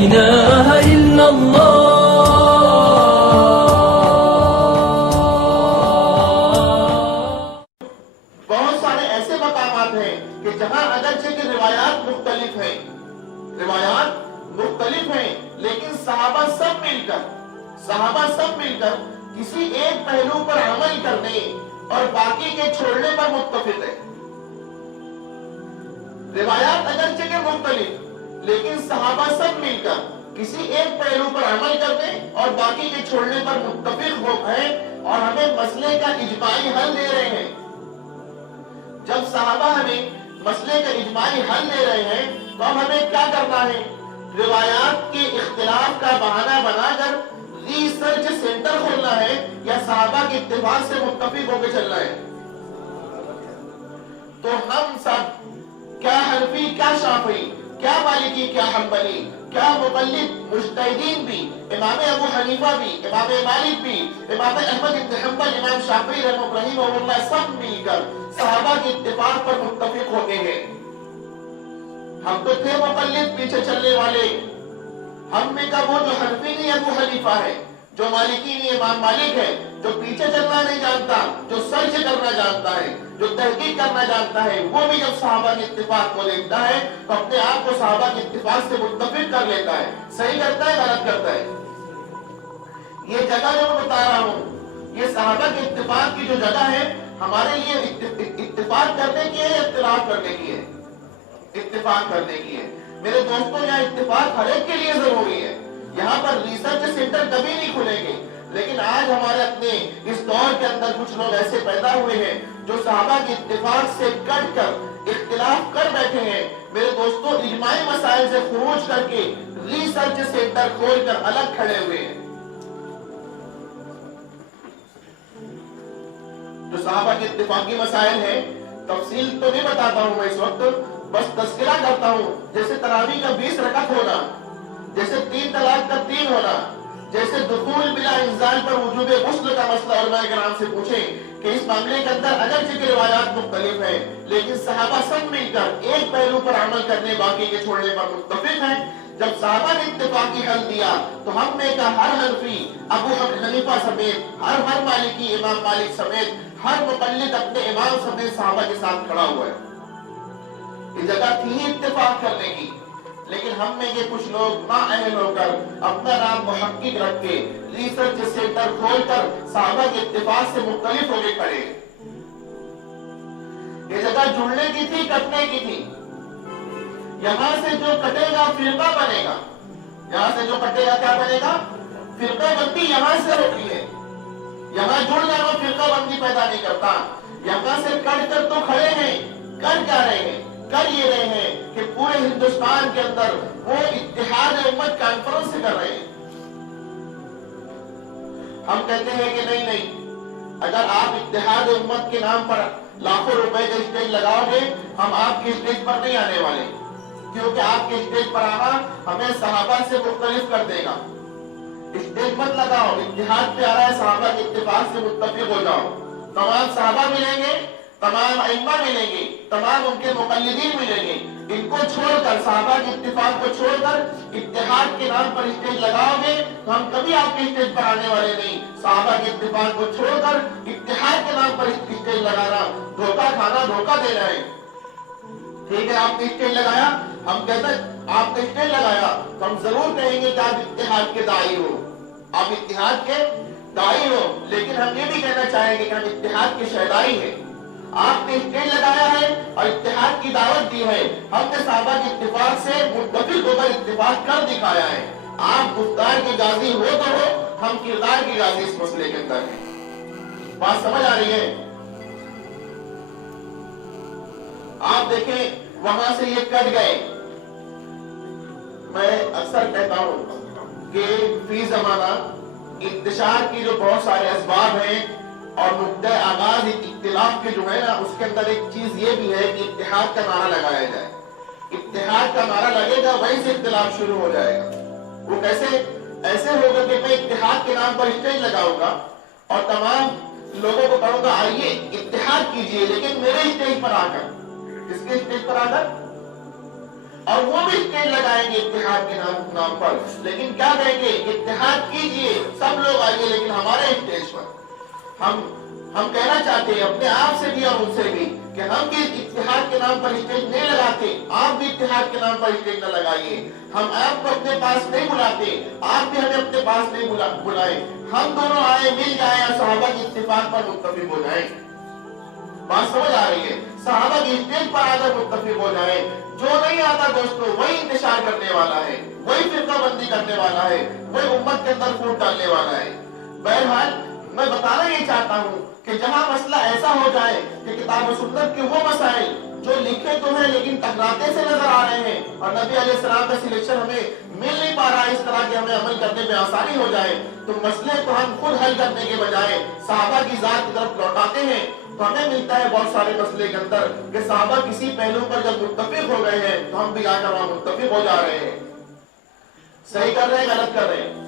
إله إلا الله. بہت سارے ایسے مقامات ہیں کہ جہاں اگرچہ کہ روایات مختلف ہیں لیکن صحابہ سب مل کر کسی ایک پہلو پر عمل کرنے اور باقی کے چھوڑنے پر متفق ہیں. روایات اگرچہ کہ مختلف لیکن صحابہ سب مل کر کسی ایک پہلو پر عمل کرنے اور باقی کے چھوڑنے پر متفق ہو گئے اور ہمیں مسئلے کا اجماعی حل دے رہے ہیں. جب صحابہ ہمیں مسئلے کا اجماعی حل دے رہے ہیں تو اب ہمیں کیا کرنا ہے؟ روایات کے اختلاف کا بہانہ بنا کر ریسرچ سینٹر کھولنا ہے یا صحابہ کے اتفاق سے متفق ہو کے چلنا ہے؟ تو ہم سب کیا حنفی کیا شافعی کیا مالکی کیا حنبلی کیا مقلد مجتہدین بھی، امام ابو حنیفہ بھی، امام مالک بھی، امام احمد بن حنبل، امام شافعی رحمہ اللہ سب مل کر صحابہ کے اتفاق پر متفق ہو گئے ہیں. ہم تو تھے مقلد پیچھے چلنے والے. ہم میں کا وہ جو حنفی نہیں ابو حنیفہ ہے، جو مالکی نہیں امام مالک ہے، جو پیچھے چلنا نہیں جانتا، جو سرچ کرنا جانتا ہے، جو تحقیق کرنا جانتا ہے، وہ بھی جب صحابہ کے اتفاق کو دیکھتا ہے تو اپنے آپ کو صحابہ کے اتفاق سے متفق کر لیتا ہے. صحیح کرتا ہے غلط کرتا ہے؟ یہ جگہ جو میں بتا رہا ہوں یہ صحابہ کے اتفاق کی جو جگہ ہے ہمارے لیے اتفاق کرنے کی ہے یا اختلاف کرنے کی ہے؟ اتفاق کرنے کی ہے. میرے دوستوں یہاں اتفاق ہر ایک کے لیے ضروری ہے. یہاں پر ریسرچ سینٹر کبھی نہیں کھلیں گے لیکن آج ہمارے اپنے اس دور کے اندر کچھ لوگ ایسے پیدا ہوئے ہیں جو صحابہ کے اتفاق سے کٹ کر اختلاف کر بیٹھے ہیں. میرے دوستوں اجماعی مسائل سے خروج کر کے ریسرچ سینٹر کھول کر الگ کھڑے ہوئے ہیں. جو صحابہ کے اتفاقی مسائل ہیں تفصیل تو نہیں بتاتا ہوں میں اس وقت، بس تذکرہ کرتا ہوں. جیسے تراویح کا 20 رکعت ہونا، جیسے 3 طلاق کا 3 ہونا، جیسے دخول بلا انزال پر وجوب غسل کا مسئلہ علماء کرام سے پوچھیں کہ اس معاملے کے اندر اگرچہ کہ روایات مختلف ہیں لیکن صحابہ سب مل کر ایک پہلو پر عمل کرنے باقی کے چھوڑنے پر متفق ہیں. جب صحابہ نے اتفاقی حل دیا تو ہم میں کا ہر حنفی ابو حنیفہ سمیت، ہر مالکی امام مالک سمیت، ہر مقلد اپنے امام سمیت صحابہ کے ساتھ کھڑا ہوا ہے. یہ جگہ تھی اتفاق کرنے کی لیکن ہم میں کے کچھ لوگ نااہل ہو کر اپنا نام محقق رکھ کے ریسرچ سینٹر کھول کر صحابہ کے اتفاق سے مختلف ہو کے کھڑے. یہ جگہ جڑنے کی تھی کٹنے کی تھی. یہاں سے جو کٹے گا فرقہ بنے گا. یہاں سے جو کٹے گا کیا بنے گا؟ فرقہ بندی یہاں سے ہوتی ہے. یہاں جڑ جانا فرقہ بندی پیدا نہیں کرتا. یہاں سے کٹ کر تو کھڑے ہیں. کر کیا رہے ہیں؟ کر یہ رہے ہیں کہ پورے ہندوستان کے اندر وہ اتحاد امت کانفرنس کر رہے ہیں. ہم کہتے ہیں کہ نہیں اگر آپ اتحاد امت کے نام پر لاکھوں روپے کا اسٹیج لگاؤ گے ہم آپ کے اسٹیج پر نہیں آنے والے، کیونکہ آپ کے اسٹیج پر آنا ہمیں صحابہ سے مختلف کر دے گا. اسٹیج مت لگاؤ، اتحاد پہ آ رہا ہے صحابہ کے اتفاق سے متفق ہو جاؤ. تمام صحابہ ملیں گے، تمام ائمہ ملیں گے، تمام ان کے مقلدین ملیں گے. ان کو چھوڑ کر صحابہ کے اتفاق کو چھوڑ کر اتحاد کے نام پر اسٹیج لگاؤ گے تو ہم کبھی آپ کے اسٹیج پر آنے والے نہیں. صحابہ کے اتفاق کو چھوڑ کر اتحاد کے نام پر اسٹیج لگانا دھوکہ کھانا، دھوکہ دینا ہے. ٹھیک ہے آپ نے اسٹیج لگایا، ہم کہتے ہیں آپ نے اسٹیج لگایا تو ہم ضرور کہیں گے کہ آپ اتحاد کے داعی ہو، آپ اتحاد کے داعی ہو، لیکن ہم یہ بھی کہنا چاہیں گے کہ ہم اتحاد کے شہدائی ہیں. آپ نے اسٹیج لگایا ہے اور اتحاد کی دعوت دی ہے، ہم نے صحابہ کے اتفاق سے متفق ہو کر اتفاق کر دکھایا ہے. آپ گفتار کے غازی ہو تو ہو، ہم کردار کے غازی اس مسئلے کے اندر ہیں. بات سمجھ آ رہی ہے؟ آپ دیکھیں وہاں سے یہ کٹ گئے. میں اکثر کہتا ہوں کہ فی زمانہ انتشار کی جو بہت سارے اسباب ہیں اور نقطہ آغاز اختلاف کے جو ہے نا اس کے اندر ایک چیز یہ بھی ہے کہ اتحاد کا نعرہ لگایا جائے. اتحاد کا نعرہ لگے گا وہیں سے اختلاف شروع ہو جائے گا. وہ کیسے؟ ایسے ہوگا کہ میں اتحاد کے نام پر اسٹیج لگاؤں گا اور تمام لوگوں کو کہوں گا آئیے اتحاد کیجئے، لیکن میرے اسٹیج پر آ کر. کس کے اسٹیج پر آ کر؟ اور وہ بھی اسٹیج لگائیں گے اتحاد کے نام پر، لیکن کیا کہیں گے؟ اتحاد کیجئے، سب لوگ آئیے، لیکن ہمارے اسٹیج پر۔ ہم کہنا چاہتے ہیں اپنے آپ سے بھی اور ان سے بھی کہ ہم بھی اتحاد کے نام پر اسٹیج نہیں لگاتے، آپ بھی اتحاد کے نام پر اسٹیج نہ لگائیے۔ ہم آپ کو اپنے پاس نہیں بلاتے، آپ بھی ہمیں اپنے پاس نہیں بلائیں۔ ہم دونوں آئے، مل جائیں اور صحابہ کی اتفاق پر متفق ہو جائیں۔ بات سمجھ آ رہی ہے؟ صحابہ کی اسٹیج پر آ کر متفق ہو جائیں۔ جو نہیں آتا دوستو وہی انتشار کرنے والا ہے، وہی فرقہ بندی کرنے والا ہے، وہی امت کے اندر پھوٹ ڈالنے والا ہے۔ بہرحال میں بتانا یہ چاہتا ہوں کہ جہاں مسئلہ ایسا ہو جائے کہ کتاب و سنت کے وہ مسائل جو لکھے تو ہیں لیکن ٹکراتے سے نظر آ رہے ہیں اور نبی علیہ السلام کا سلیکشن ہمیں مل نہیں پا رہا ہے اس طرح کہ ہمیں عمل کرنے میں آسانی ہو جائے، تو مسئلے کو ہم خود حل کرنے کے بجائے صحابہ کی ذات کی طرف لوٹاتے ہیں، تو ہمیں ملتا ہے بہت سارے مسئلے کے اندر کہ صحابہ کسی پہلو پر جب متفق ہو گئے ہیں تو ہم بھی آ کر وہاں متفق ہو جا رہے ہیں۔ صحیح کر رہے ہیں، غلط کر رہے ہیں؟